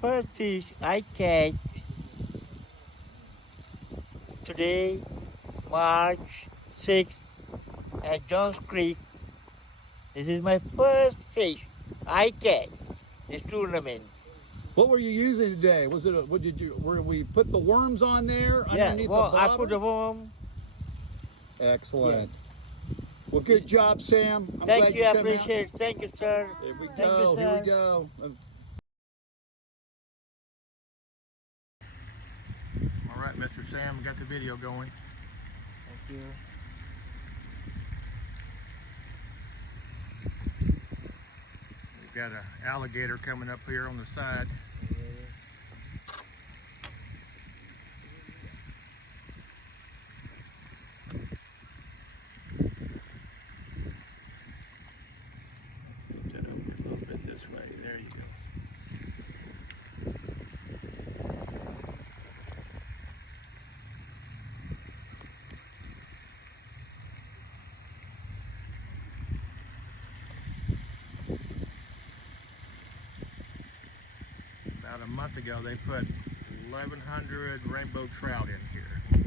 first fish I catch today, March 6th, at Johns Creek. This is my first fish I catch this tournament. What were you using today? Was it what did you? Were we put the worms on there underneath well, the bottom? I put the worm. Excellent. Well, good job, Sam. I'm Thank glad you, I come out. appreciate it. Thank you, sir. Here we Thank go. you, Here we sir. go. All right, Mr. Sam, we got the video going. Thank you. We've got an alligator coming up here on the side. Put that over a little bit this way. There you go. About a month ago, they put 1,100 rainbow trout in here.